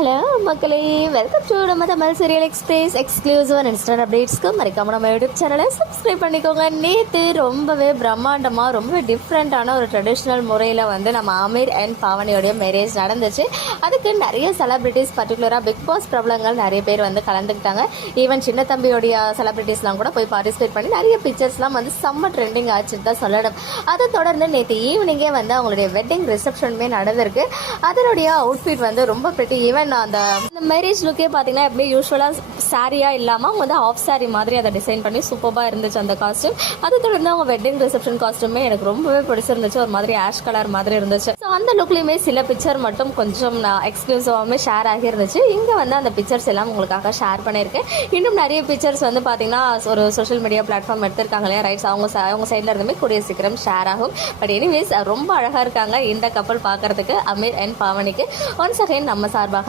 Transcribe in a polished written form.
Hello மக்களே, welcome to நம்ம Tamil serial express exclusive and instant அப்டேட்ஸ்க்கு மறக்காம நம்ம யூடியூப் சேனலை சப்ஸ்கிரைப் பண்ணிக்கோங்க. நேற்று ரொம்பவே பிரம்மாண்டமாக ரொம்ப டிஃப்ரெண்ட்டான ஒரு ட்ரெடிஷ்னல் முறையில் வந்து நம்ம அமீர் அண்ட் பாவனியோடைய மேரேஜ் நடந்துச்சு. அதுக்கு நிறைய செலிபிரிட்டிஸ், பர்டிகுலராக பிக் பாஸ் பிரபலங்கள் நிறைய பேர் வந்து கலந்துக்கிட்டாங்க. ஈவன் சின்ன தம்பியோடைய செலிபிரிட்டிஸ்லாம் கூட போய் பார்ட்டிசிபேட் பண்ணி நிறைய பிக்சர்ஸ்லாம் வந்து செம்ம ட்ரெண்டிங் ஆச்சுன்னு தான் சொல்லணும். அதை தொடர்ந்து நேற்று ஈவினிங்கே வந்து அவங்களுடைய வெட்டிங் ரிசப்ஷனுமே நடந்திருக்கு. அதனுடைய அவுட்ஃபிட் வந்து ரொம்ப பெட்டி. ஈவன் அந்த மேரேஜ் லுக்கே பார்த்தீங்கன்னா எப்படி யூஸ்வலாக சாரியாக இல்லாமல் அவங்க வந்து ஆஃப் சாரி மாதிரி அதை டிசைன் பண்ணி சூப்பராக இருந்துச்சு அந்த காஸ்ட்யூம். அதை தொடர்ந்து அவங்க வெட்டிங் ரிசப்ஷன் காஸ்ட்யூமே எனக்கு ரொம்பவே பிடிச்சிருந்துச்சு. ஒரு மாதிரி ஆஷ் கலர் மாதிரி இருந்துச்சு. ஸோ அந்த லுக்லேயுமே சில பிக்சர் மட்டும் கொஞ்சம் எக்ஸ்க்ளூசிவாகவே ஷேர் ஆகியிருந்துச்சு. இங்கே வந்து அந்த பிக்சர்ஸ் எல்லாம் உங்களுக்காக ஷேர் பண்ணியிருக்கேன். இன்னும் நிறைய பிக்சர்ஸ் வந்து பார்த்தீங்கன்னா ஒரு சோஷியல் மீடியா பிளாட்ஃபார்ம் எடுத்திருக்காங்க இல்லையா, ரைட்ஸ், அவங்க சைடில் இருந்துமே கூடிய சீக்கிரம் ஷேர் ஆகும். பட் எனிவேஸ் ரொம்ப அழகாக இருக்காங்க இந்த கப்பல் பார்க்கறதுக்கு, அமீர் அண்ட் பாவனிக்கு. ஒன்ஸ் அகைன் நம்ம சார்பாக